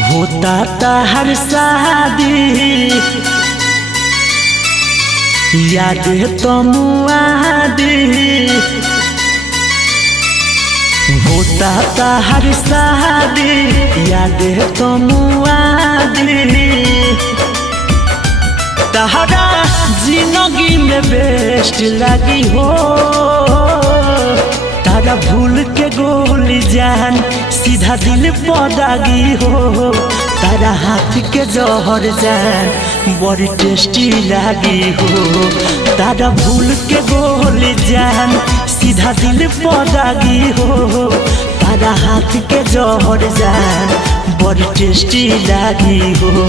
होता हर शादी याद तो मुआदी होता हर शादी याद तो मुआदी तहरा जिंदगी में बेस्ट लगी हो तारा भूल के गोली जान सीधा दिल पदागी हो तारा हाथ के जहर जान बड़ी टेस्टी लगी हो तारा भूल के गोली जान सीधा दिल पदागी हो तारा हाथ के जहर जान बड़ी टेस्टी लगी हो।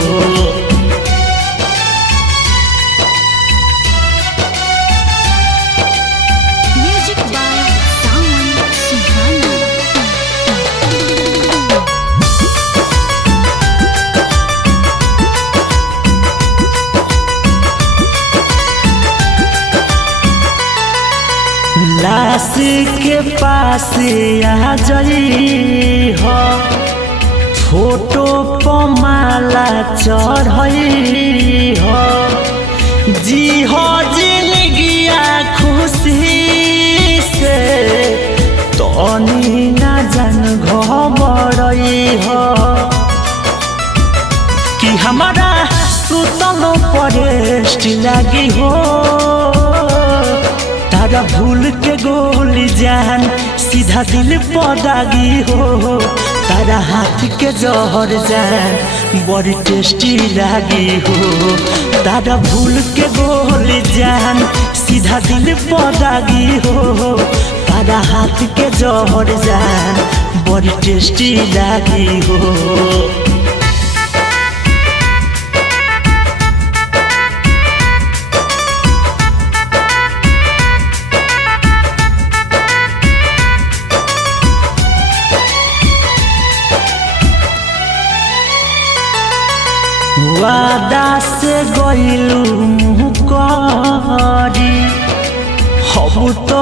लाश के पास आ जाई हो फोटो पर माला चढ़ई हो जी हो जिंदगिया खुशी से तनी ना जान घबरई हो कि हमारा सुतल परेस्ट लगी हो तारा भूल के गोली जान सीधा दिल पदागी हो तारा हाथ के जहर जान बड़ी टेस्टी लगी हो तारा भूल के गोली जान सीधा दिल पदागी हो तारा हाथ के जहर जान बड़ी टेस्टी लगी हो। वादा से गइलू मुकरी हबु तो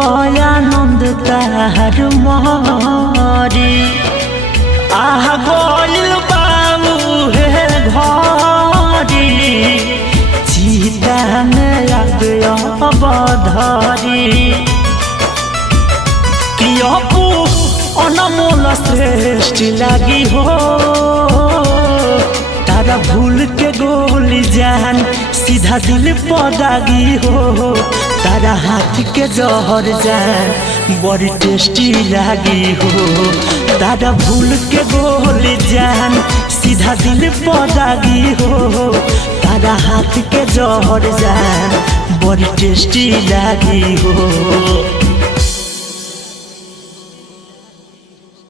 आनंद तार मरी आह गइल बाबू हे घरी चिता में अबधरी कि अपू अनमोल श्रेष्ठ लगी हो तारा भूल के गोली जान सीधा दिल पदागी हो तारा हाथ के जहर जान बड़ी टेस्टी लगी हो तारा भूल के गोली जान सीधा दिल पदागी हो तारा हाथ के जहर जान बड़ी टेस्टी लगी हो।